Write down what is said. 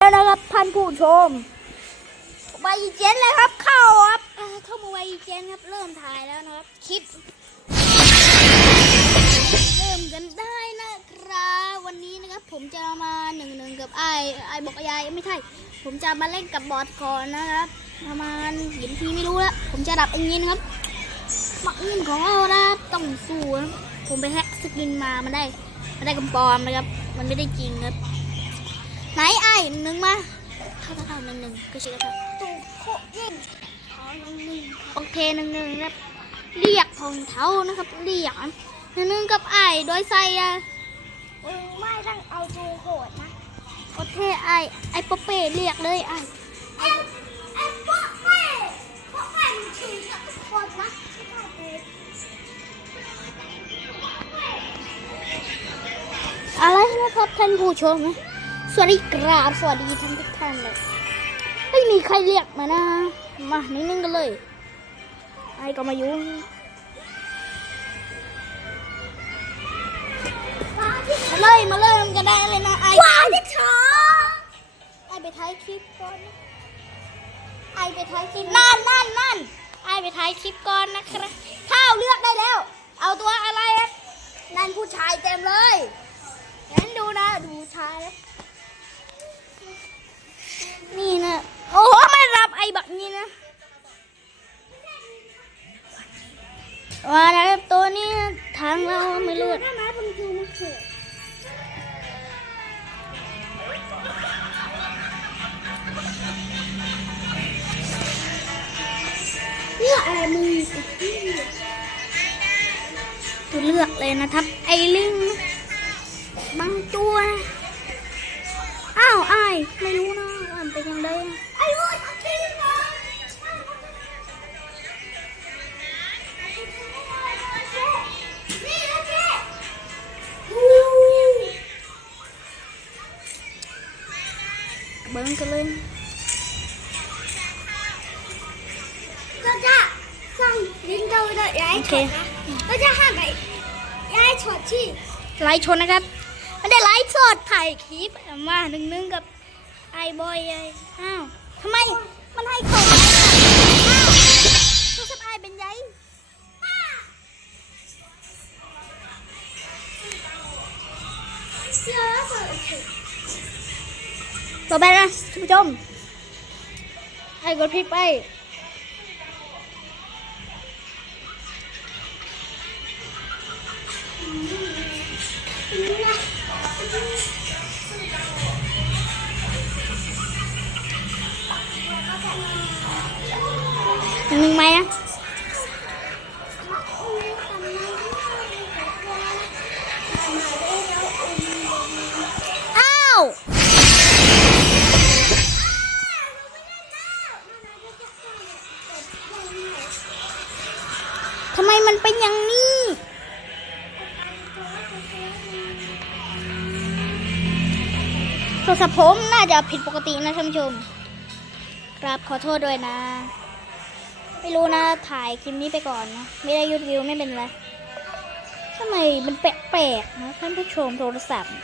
แล้วนะครับท่านผู้ชมไวเจนเลยครับเข้าครับเข้ามาไวเจนครับ เริ่มถ่ายแล้วนะครับคลิป เริ่มกันได้นะครับวันนี้นะครับ ผมจะมาหนึ่งหนึ่งกับไอ้ไอ้บอกยายไม่ใช่ ผมจะมาเล่นกับบอสก่อนนะครับ ประมาณเห็นทีไม่รู้แล้วผมจะดับเองนี้นะครับมักเงินของเรานะครับต้องสู้นะผมไปแฮกสกินมามันได้มันได้กำปอมนะครับ มันไม่ได้จริงครับ หนไอ้หนึ่งมาเข้าเข้าหนึ่งหนึ่งก็ชื่อครับตู้โคยิงเอหนึ่งหนึ่งโอเคหนึ่งหนึ่งนะครับเรียกของเท้านะครับ เรียกหนึ่งหนึ่งกับไอ้โดยใส่อะมึงไม่ต้องเอาดูโหดนะโอเคไอ้ไอ้ปเป้เรียกเลยไอ้เอ็มเอ็มพวกแม่พวกแม่มึงชิงกับทุกคนนะไม่ได้เลยอะไรนะครับท่านผู้ชมนะส วัสดีกราบสวัสดีท่านทุกท่านเลยไม่มีใครเรียกมานะ มาหนึ่งหนึ่งกันเลย ไอ้ก็มายุ่งว้าที่มาเลยมาเริ่มกันได้เลยนะไอ้ว้าที่เธอไอไปท้ายคลิปก่อนนะไอไปท้ายคลิปนั่นนั่นนั่นไอไปท้ายคลิปก่อนนะครับข้าวเลือกได้แล้ว เอาตัวอะไรอะนั่นผู้ชายเต็มเลยงั้นดูนะ ดูชายนะ ว่านะครับตัวนี้ทางเราไม่เลือดถ้าไม้บังจูมันเขิดเนี่อะไรมึงตัวเลือกเลยนะครับ ไอลิงบางตัว อ้าวไอไม่รู้นะ บิ้งกันเลยก็จะสั่งลิ้นเราเลยย้ายโอเคช็อตนะก็จะห้ามไปย้ายช็อตที่ไลฟ์ชนนะครับไม่ได้ไลฟ์สดถ่ายคลิปมาหนึ่งนึงกับไอบอยไออ้าวทำไมมันให้ของไอ้อะอ้าวโทรศัพท์ไอเป็นไงเสือเสือเสือ ต่อไปนะท่านผู้ชมไอกดพลิกไปหนึ่งไหมนะอ้าว รศัพท์ผมน่าจะผิดปกตินะท่านผู้ชมครับขอโทษด้วยนะ ไม่รู้นะถ่ายคลิปนี้ไปก่อนนะ ไม่ได้ยอดวิวไม่เป็นไรทำไมมันแปลกๆนะท่านผู้ชมโทรศัพท์